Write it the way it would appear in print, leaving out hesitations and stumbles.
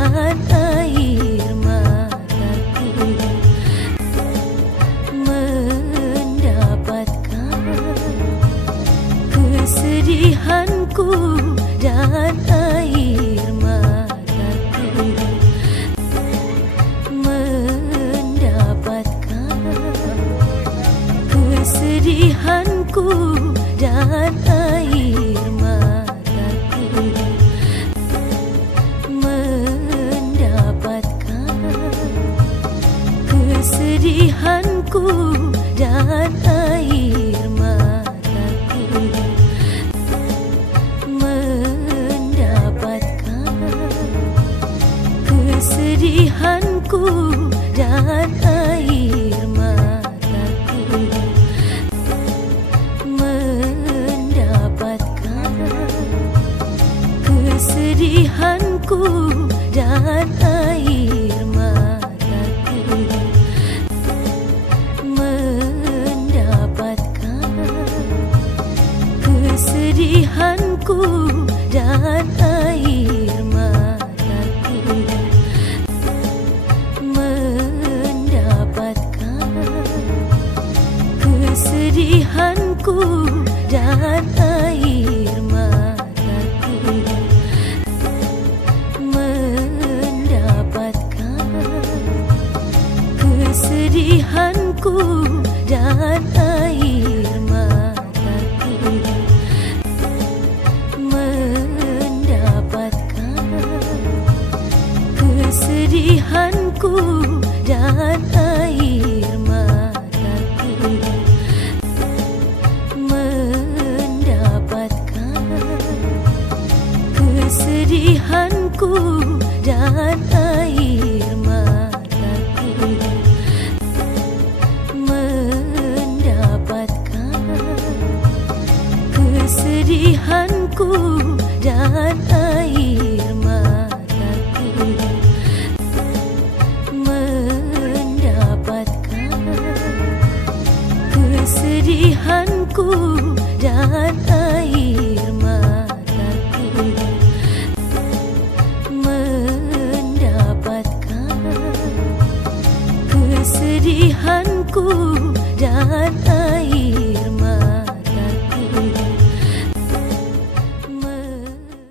dan air mataku, mendapatkan kesedihanku dan air mataku, mendapatkan kesedihanku dan air mataku, mendapatkan kesedihanku dan air mataku, mendapatkan kesedihanku dan air mataku, mendapatkan kesedihanku dan air mataku, mendapatkan kesedihanku dan air mataku, mendapatkan kesedihanku dan air mataku, mendapatkan kesedihanku dan air mataku, mendapatkan kesedihanku dan air mataku, mendapatkan kesedihanku dan air mataku, mendapatkan kesedihanku dan air mataku, mendapatkan kesedihanku dan air mataku, mendapatkan kesedihanku dan